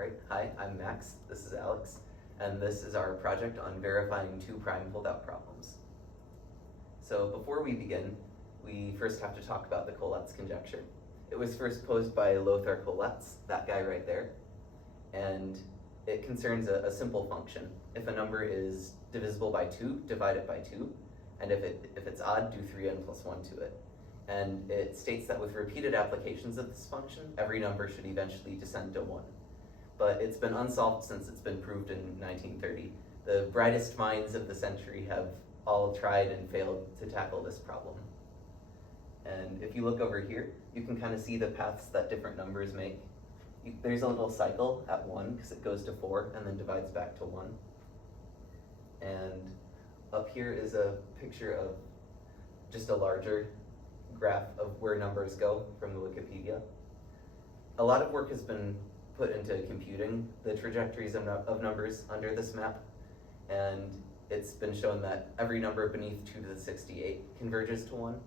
Alright, hi, I'm Max, this is Alex, and this is our project on verifying two prime holdout problems. So before we begin, we first have to talk about the Collatz conjecture. It was first posed by Lothar Collatz, that guy right there, and it concerns a simple function. If a number is divisible by 2, divide it by 2, and if it's odd, do 3n plus 1 to it. And it states that with repeated applications of this function, every number should eventually descend to 1. But it's been unsolved since it's been proved in 1930. The brightest minds of the century have all tried and failed to tackle this problem. And if you look over here, you can kind of see the paths that different numbers make. There's a little cycle at 1 because it goes to 4 and then divides back to 1. And up here is a picture of just a larger graph of where numbers go from the Wikipedia. A lot of work has been put into computing the trajectories of numbers under this map, and it's been shown that every number beneath 2 to the 68 converges to 1.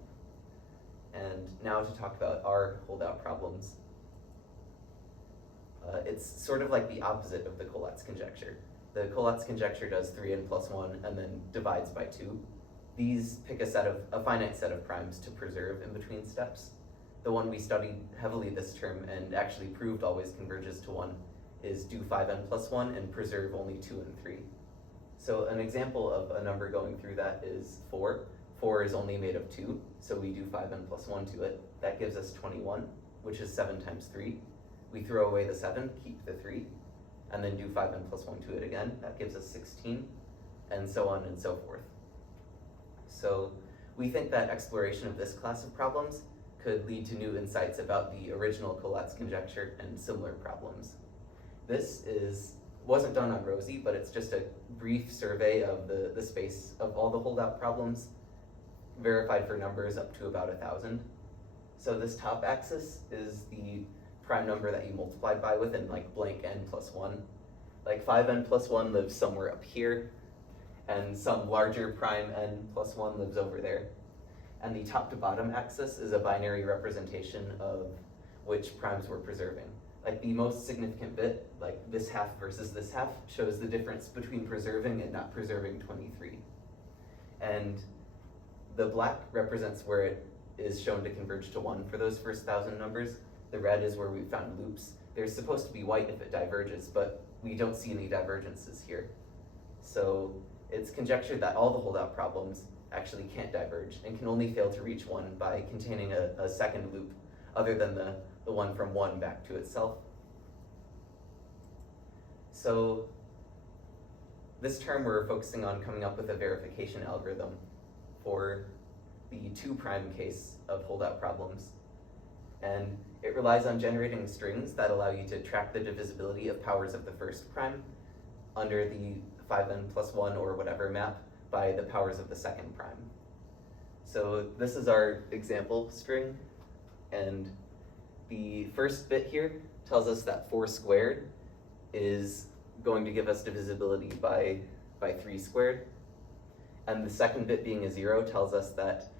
And now to talk about our holdout problems. It's sort of like the opposite of the Collatz conjecture. The Collatz conjecture does 3n plus 1 and then divides by 2. These pick a finite set of primes to preserve in between steps. The one we studied heavily this term and actually proved always converges to 1 is do 5n plus 1 and preserve only 2 and 3. So an example of a number going through that is 4. 4 is only made of 2, so we do 5n plus 1 to it. That gives us 21, which is 7 times 3. We throw away the 7, keep the 3, and then do 5n plus 1 to it again. That gives us 16, and so on and so forth. So we think that exploration of this class of problems could lead to new insights about the original Collatz conjecture and similar problems. This wasn't done on Rosie, but it's just a brief survey of the space of all the holdout problems, verified for numbers up to about 1,000. So this top axis is the prime number that you multiplied by within like blank n plus 1. Like 5n plus 1 lives somewhere up here, and some larger prime n plus 1 lives over there. And the top to bottom axis is a binary representation of which primes we're preserving. Like the most significant bit, like this half versus this half, shows the difference between preserving and not preserving 23. And the black represents where it is shown to converge to 1 for those first 1,000 numbers. The red is where we found loops. There's supposed to be white if it diverges, but we don't see any divergences here. So it's conjectured that all the holdout problems actually can't diverge and can only fail to reach 1 by containing a second loop other than the one from 1 back to itself. So this term we're focusing on coming up with a verification algorithm for the 2' case of holdout problems. And it relies on generating strings that allow you to track the divisibility of powers of the first prime under the 5n plus 1 or whatever map by the powers of the second prime. So this is our example string, and the first bit here tells us that 4 squared is going to give us divisibility by 3 squared. And the second bit being a 0 tells us that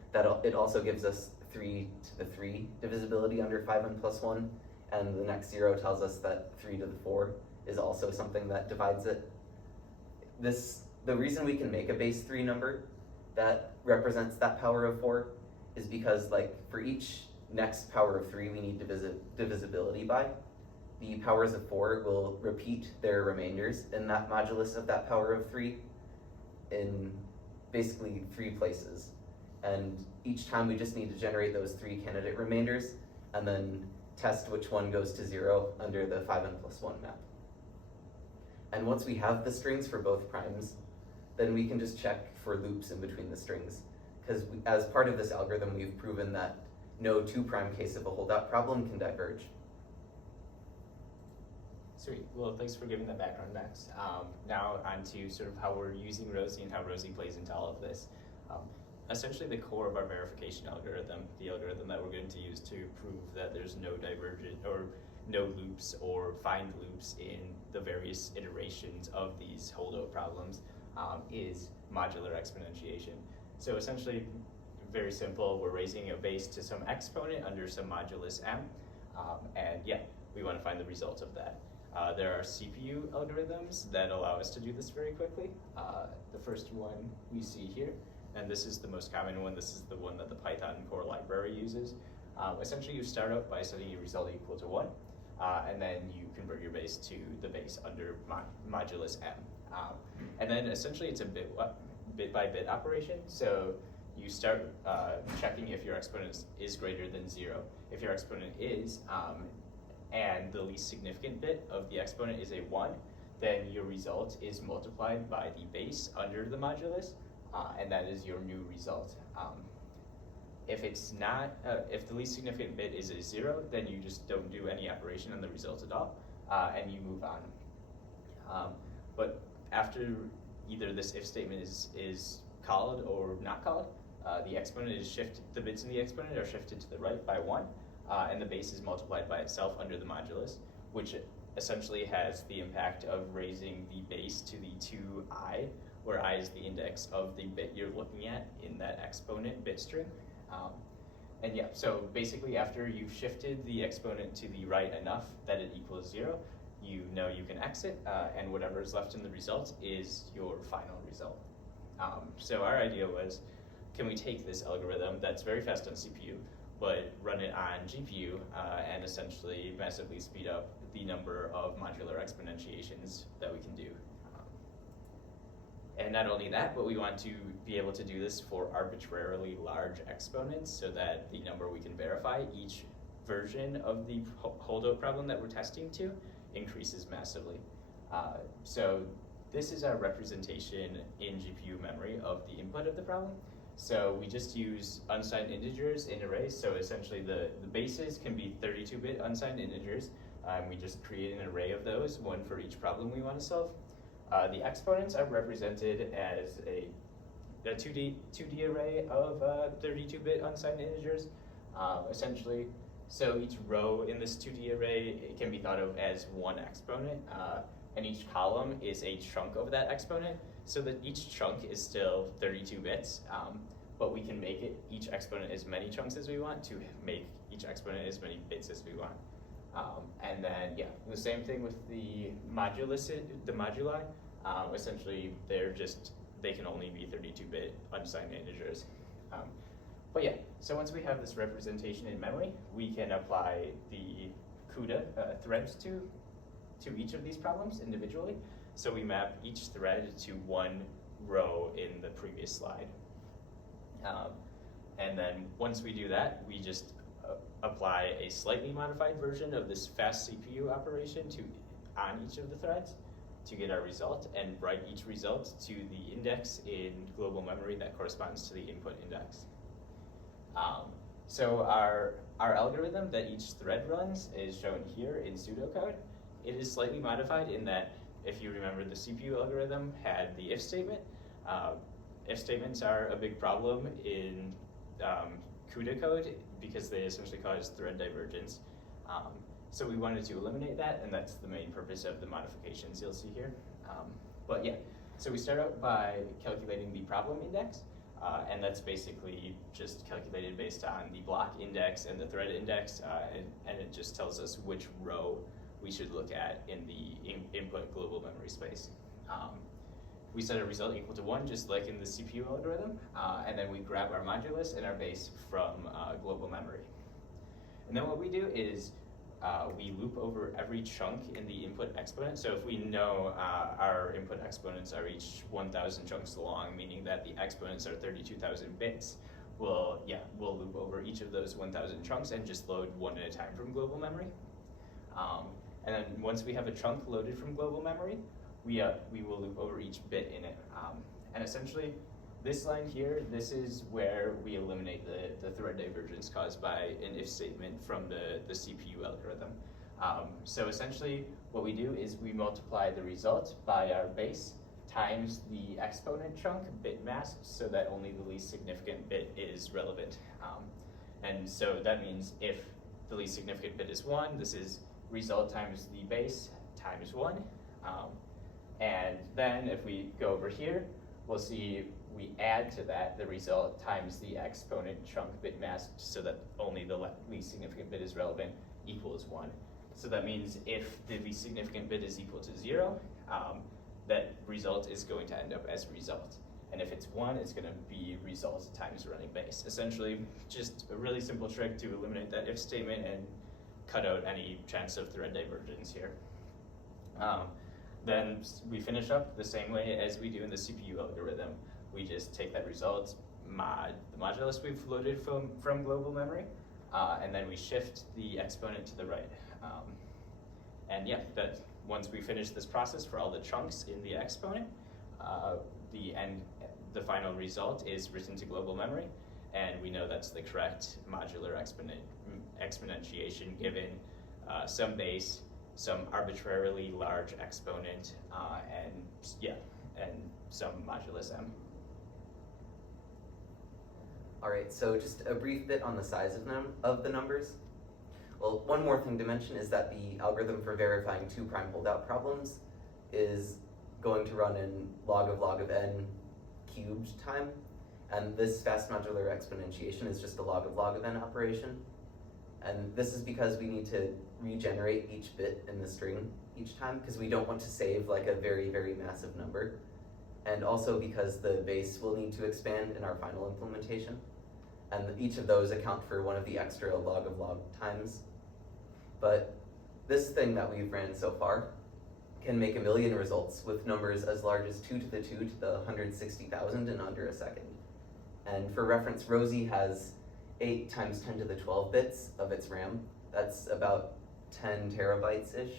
it also gives us 3 to the 3 divisibility under 5n plus 1, and the next 0 tells us that 3 to the 4 is also something that divides it. The reason we can make a base 3 number that represents that power of 4 is because, like, for each next power of 3 we need divisibility by, the powers of 4 will repeat their remainders in that modulus of that power of 3 in basically 3 places. And each time we just need to generate those 3 candidate remainders and then test which one goes to 0 under the 5n plus 1 map. And once we have the strings for both primes, then we can just check for loops in between the strings. Because as part of this algorithm, we've proven that no 2' case of a holdout problem can diverge. Sweet. Well, thanks for giving that background, Max. Now on to sort of how we're using Rosie and how Rosie plays into all of this. Essentially, the core of our verification algorithm, the algorithm that we're going to use to prove that there's no divergent or no loops or find loops in the various iterations of these holdout problems, is modular exponentiation. So essentially, very simple, we're raising a base to some exponent under some modulus m, and yeah, we want to find the result of that. There are CPU algorithms that allow us to do this very quickly. The first one we see here, and this is the most common one. This is the one that the Python core library uses. Essentially, you start out by setting your result equal to 1, and then you convert your base to the base under modulus m. And then essentially it's a bit by bit operation. So you start checking if your exponent is greater than 0. If your exponent is, and the least significant bit of the exponent is a 1, then your result is multiplied by the base under the modulus, and that is your new result. If it's not, if the least significant bit is a 0, then you just don't do any operation on the result at all, and you move on. But after either this if statement is called or not called, the exponent is shifted, the bits in the exponent are shifted to the right by 1, and the base is multiplied by itself under the modulus, which essentially has the impact of raising the base to the 2i, where I is the index of the bit you're looking at in that exponent bit string. And yeah, so basically after you've shifted the exponent to the right enough that it equals 0, you know you can exit, and whatever is left in the result is your final result. So our idea was, can we take this algorithm that's very fast on CPU, but run it on GPU, and essentially massively speed up the number of modular exponentiations that we can do. And not only that, but we want to be able to do this for arbitrarily large exponents so that the number we can verify, each version of the holdout problem that we're testing to, increases massively. So this is our representation in GPU memory of the input of the problem. So we just use unsigned integers in arrays. So essentially the bases can be 32-bit unsigned integers. We just create an array of those, one for each problem we want to solve. The exponents are represented as a 2D array of 32-bit unsigned integers, essentially. So each row in this 2D array, it can be thought of as one exponent, and each column is a chunk of that exponent, so that each chunk is still 32 bits, but we can make it each exponent as many chunks as we want to make each exponent as many bits as we want. And then, yeah, the same thing with the moduli. Essentially, they can only be 32-bit unsigned integers. But yeah, so once we have this representation in memory, we can apply the CUDA threads to each of these problems individually. So we map each thread to one row in the previous slide. And then once we do that, we just apply a slightly modified version of this fast CPU operation on each of the threads to get our result, and write each result to the index in global memory that corresponds to the input index. So our algorithm that each thread runs is shown here in pseudocode. It is slightly modified in that, if you remember, the CPU algorithm had the if statement. If statements are a big problem in CUDA code because they essentially cause thread divergence. So we wanted to eliminate that, and that's the main purpose of the modifications you'll see here. But yeah, so we start out by calculating the problem index, and that's basically just calculated based on the block index and the thread index, and it just tells us which row we should look at in the input global memory space. We set a result equal to 1, just like in the CPU algorithm, and then we grab our modulus and our base from global memory. And then what we do is we loop over every chunk in the input exponent. So if we know our input exponents are each 1,000 chunks long, meaning that the exponents are 32,000 bits, we'll loop over each of those 1,000 chunks and just load one at a time from global memory. And then once we have a chunk loaded from global memory, we will loop over each bit in it. And essentially, this line here, this is where we eliminate the thread divergence caused by an if statement from the CPU algorithm. So essentially, what we do is we multiply the result by our base times the exponent chunk bit mass, so that only the least significant bit is relevant. And so that means if the least significant bit is 1, this is result times the base times 1. And then if we go over here, we'll see we add to that the result times the exponent chunk bit mass, so that only the least significant bit is relevant, equals 1. So that means if the least significant bit is equal to 0, that result is going to end up as result. And if it's 1, it's going to be result times running base. Essentially, just a really simple trick to eliminate that if statement and cut out any chance of thread divergence here. Then we finish up the same way as we do in the CPU algorithm. We just take that result, mod the modulus we've loaded from global memory, and then we shift the exponent to the right. And yeah, that once we finish this process for all the chunks in the exponent, the final result is written to global memory, and we know that's the correct modular exponentiation given some base, some arbitrarily large exponent, and some modulus m. All right, so just a brief bit on the size of the numbers. Well, one more thing to mention is that the algorithm for verifying 2' holdout problems is going to run in log of n cubed time, and this fast modular exponentiation is just a log of n operation. And this is because we need to regenerate each bit in the string each time, because we don't want to save like a very, very massive number. And also because the base will need to expand in our final implementation. And each of those account for one of the extra log times. But this thing that we've ran so far can make a million results with numbers as large as 2 to the 2 to the 160,000 in under a second. And for reference, Rosie has 8 times 10 to the 12 bits of its RAM. That's about 10 terabytes-ish.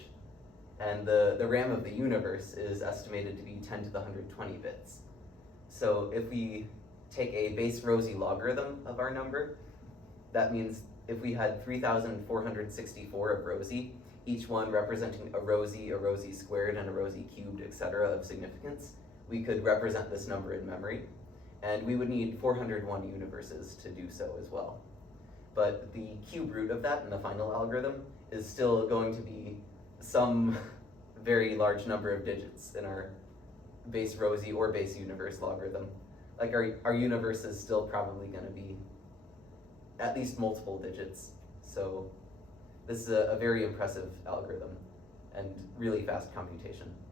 And the RAM of the universe is estimated to be 10 to the 120 bits. So if we take a base Rosie logarithm of our number, that means if we had 3,464 of Rosie, each one representing a Rosie squared, and a Rosie cubed, etc. of significance, we could represent this number in memory. And we would need 401 universes to do so as well. But the cube root of that in the final algorithm is still going to be some very large number of digits in our base Rosie or base universe logarithm. Like our universe is still probably going to be at least multiple digits. So this is a very impressive algorithm and really fast computation.